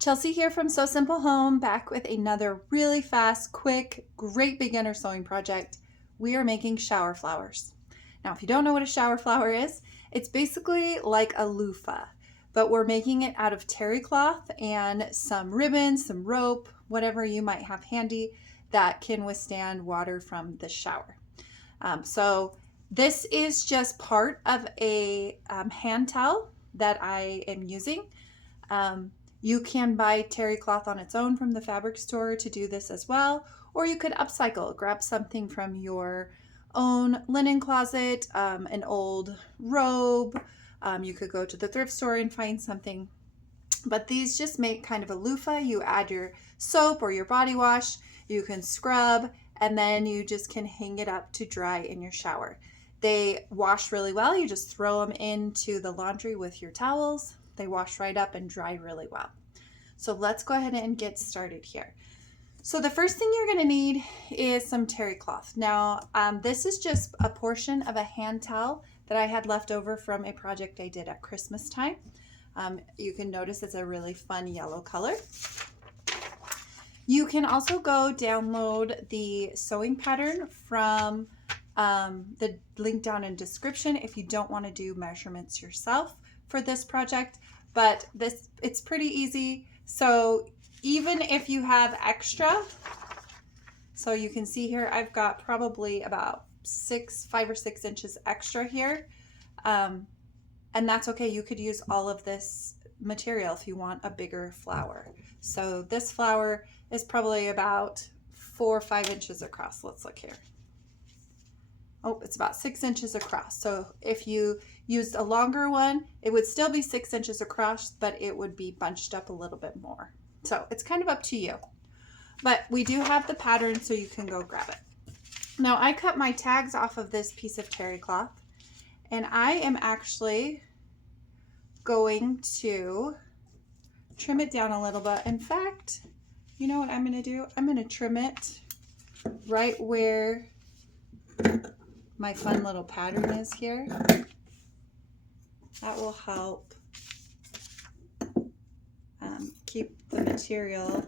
Chelsea here from So Simple Home, back with another really fast, quick, great beginner sewing project. We are making shower flowers. Now, if you don't know what a shower flower is, it's basically like a loofah, but we're making it out of terry cloth and some ribbon, some rope, whatever you might have handy that can withstand water from the shower. So this is just part of a hand towel that I am using. You can buy terry cloth on its own from the fabric store to do this as well, or you could upcycle, grab something from your own linen closet, an old robe. You could go to the thrift store and find something. But these just make kind of a loofah. You add your soap or your body wash, you can scrub, and then you just can hang it up to dry in your shower. They wash really well. You just throw them into the laundry with your towels. They wash right up and dry really well. So let's go ahead and get started here. So the first thing you're going to need is some terry cloth. Now, this is just a portion of a hand towel that I had left over from a project I did at Christmas time. You can notice it's a really fun yellow color. You can also go download the sewing pattern from the link down in description if you don't want to do measurements yourself for this project, but it's pretty easy. So even if you have extra, so you can see here, I've got probably about 5 or 6 inches extra here. And that's okay. You could use all of this material if you want a bigger flower. So this flower is probably about 4 or 5 inches across. Let's look here. Oh, it's about 6 inches across. So if you used a longer one, it would still be 6 inches across, but it would be bunched up a little bit more. So it's kind of up to you. But we do have the pattern, so you can go grab it. Now, I cut my tags off of this piece of terry cloth, and I am actually going to trim it down a little bit. In fact, you know what I'm going to do? I'm going to trim it right where my fun little pattern is here. That will help keep the material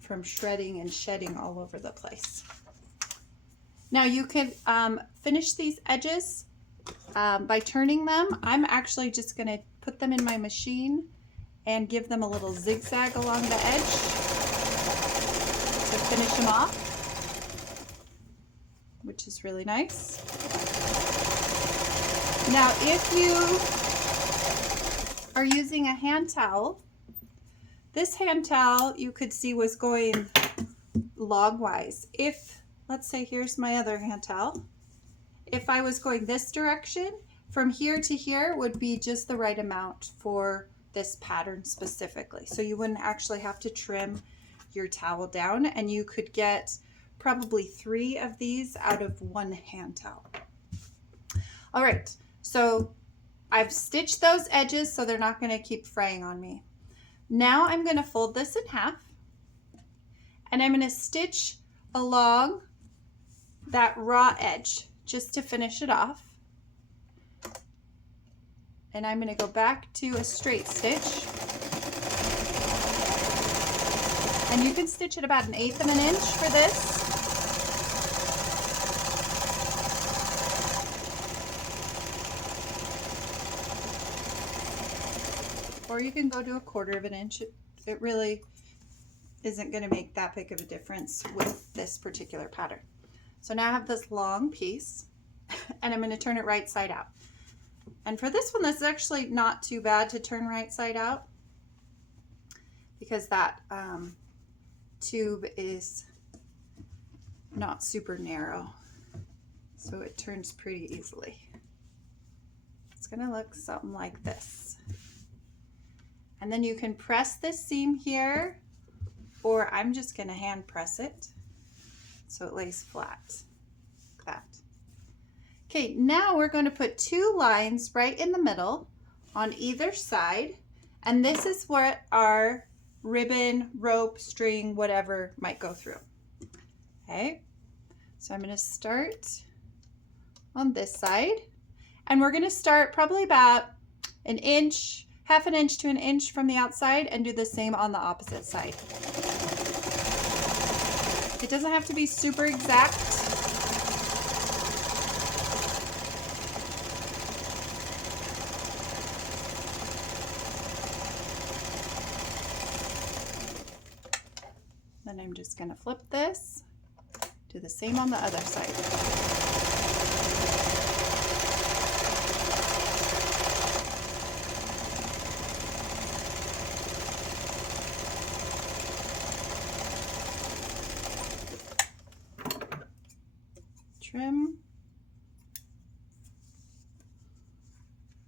from shredding and shedding all over the place. Now you can finish these edges by turning them. I'm actually just going to put them in my machine and give them a little zigzag along the edge to finish them off, which is really nice. Now, if you are using a hand towel, this hand towel you could see was going longwise. If, let's say, here's my other hand towel. If I was going this direction, from here to here would be just the right amount for this pattern specifically. So you wouldn't actually have to trim your towel down, and you could get probably 3 of these out of one hand towel. All right, so I've stitched those edges so they're not going to keep fraying on me. Now I'm going to fold this in half, and I'm going to stitch along that raw edge just to finish it off. And I'm going to go back to a straight stitch. And you can stitch it about 1/8 of an inch for this. Or you can go to 1/4 of an inch. It really isn't going to make that big of a difference with this particular pattern. So now I have this long piece, and I'm going to turn it right side out. And for this one, this is actually not too bad to turn right side out, because that tube is not super narrow, so it turns pretty easily. It's going to look something like this. And then you can press this seam here, or I'm just going to hand press it so it lays flat like that. Okay, now we're going to put 2 lines right in the middle on either side, and this is what our ribbon, rope, string, whatever might go through. Okay, so I'm going to start on this side, and we're going to start probably about 1 inch 1/2 inch to 1 inch from the outside and do the same on the opposite side. It doesn't have to be super exact. Then I'm just going to flip this, do the same on the other side. Trim.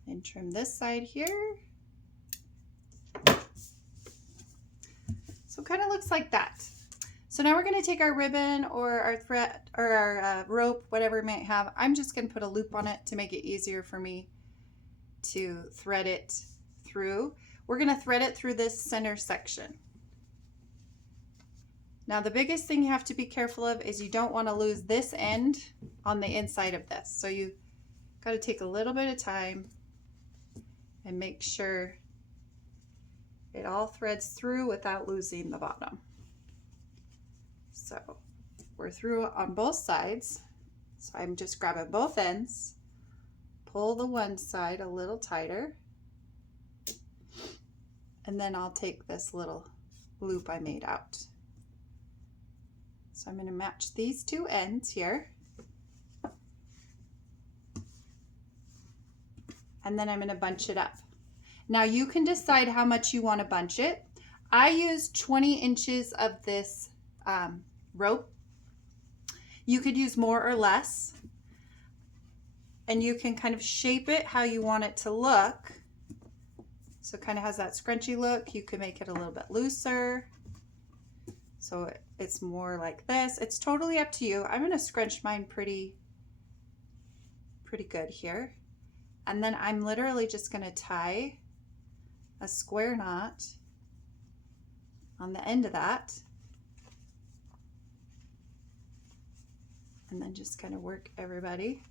And trim this side here. So it kind of looks like that. So now we're going to take our ribbon or our thread or our rope, whatever we might have. I'm just going to put a loop on it to make it easier for me to thread it through. We're going to thread it through this center section. Now the biggest thing you have to be careful of is you don't want to lose this end on the inside of this. So you got to take a little bit of time and make sure it all threads through without losing the bottom. So we're through on both sides. So I'm just grabbing both ends, pull the one side a little tighter, and then I'll take this little loop I made out. So I'm going to match these two ends here. And then I'm going to bunch it up. Now you can decide how much you want to bunch it. I used 20 inches of this rope. You could use more or less, and you can kind of shape it how you want it to look. So it kind of has that scrunchy look. You can make it a little bit looser, so it's more like this. It's totally up to you. I'm going to scrunch mine pretty good here, and then I'm literally just going to tie a square knot on the end of that, and then just kind of work everybody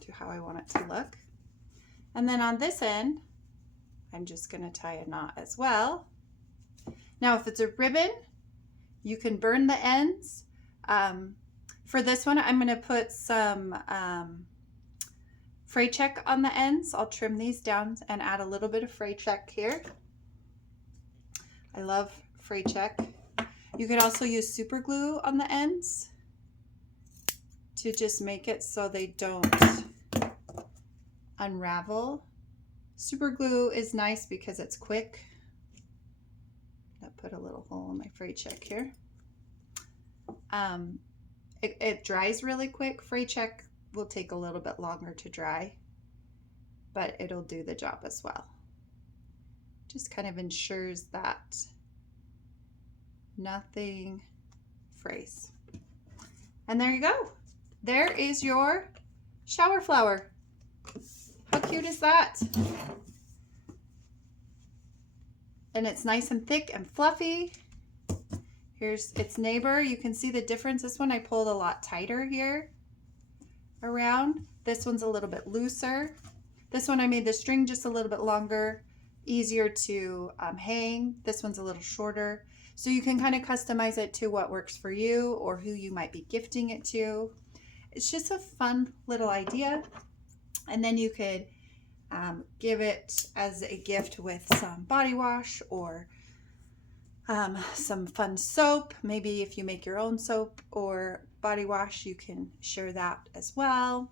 to how I want it to look. And then on this end, I'm just going to tie a knot as well. Now, if it's a ribbon, you can burn the ends. For this one, I'm going to put some fray check on the ends. I'll trim these down and add a little bit of fray check here. I love fray check. You could also use super glue on the ends to just make it so they don't unravel. Super glue is nice because it's quick. I'll put a little hole in my fray check here. It dries really quick. Fray check will take a little bit longer to dry, but it'll do the job as well. Just kind of ensures that nothing frays. And there you go. There is your shower flower. How cute is that? And it's nice and thick and fluffy. Here's its neighbor. You can see the difference. This one I pulled a lot tighter here around. This one's a little bit looser. This one I made the string just a little bit longer, easier to hang. This one's a little shorter. So you can kind of customize it to what works for you or who you might be gifting it to. It's just a fun little idea. And then you could give it as a gift with some body wash or some fun soap. Maybe if you make your own soap or body wash, you can share that as well.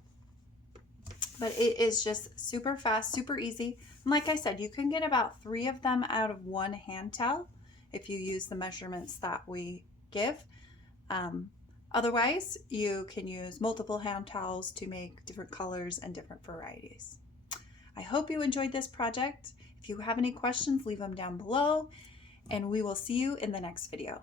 But it is just super fast, super easy. And like I said, you can get about 3 of them out of one hand towel if you use the measurements that we give. Otherwise, you can use multiple hand towels to make different colors and different varieties. I hope you enjoyed this project. If you have any questions, leave them down below, and we will see you in the next video.